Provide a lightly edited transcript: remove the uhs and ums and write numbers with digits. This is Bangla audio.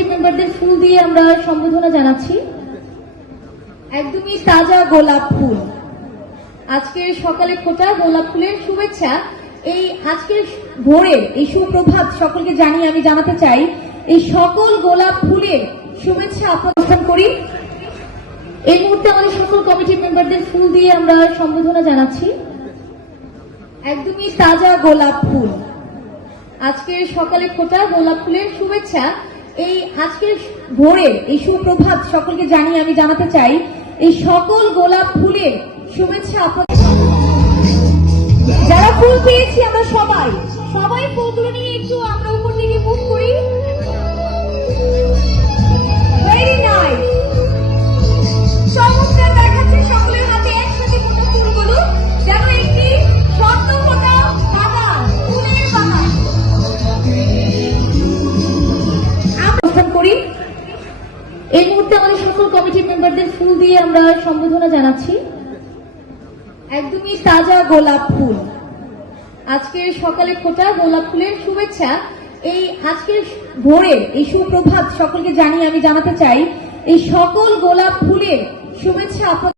কমিটি মেম্বারদের ফুল দিয়ে আমরা সম্বোধনা জানাচ্ছি। একদমই তাজা গোলাপ ফুল, আজকের সকালে ফোটা গোলাপ ফুলের শুভেচ্ছা। এই আজকের ভোরের এই সুপ্রভাত সকলকে জানিয়ে আমি জানাতে চাই এই সকল গোলাপ ফুলের শুভেচ্ছা আপনাদের করি। এই মুহূর্তে আমাদের সকল কমিটি মেম্বারদের ফুল দিয়ে আমরা সম্বোধনা জানাচ্ছি। একদমই তাজা গোলাপ ফুল, আজকের সকালে ফোটা গোলাপ ফুলের শুভেচ্ছা। এই আজকের ভোরের এই সুপ্রভাত সকলকে জানিয়ে আমি জানাতে চাই এই সকল গোলাপ ফুলের শুভেচ্ছা আপনাদের। যারা ফুল পেয়েছি আমরা সবাই ফুলগুলো নিয়ে একটু আমরা উপর দিকে মুভ করি। ভেরি নাইস, চমৎকার দেখাচ্ছে সকলের হাতে একসাথে ফোটা ফুলগুলো যেন একটি স্বর্ণ ফোটা বাগান, ফুলের বাগান। আমরা করি। এই মুহূর্তে আমাদের সকল কমিটি মেম্বারদের ফুল দিয়ে আমরা সম্বোধনা জানাচ্ছি। একদমই তাজা গোলাপ ফুল, আজকের সকালে ফোটা গোলাপ ফুলের শুভেচ্ছা। এই আজকের ভোরের এই সুপ্রভাত সকলকে জানিয়ে আমি জানাতে চাই এই সকল গোলাপ ফুলের শুভেচ্ছা আপনাদের।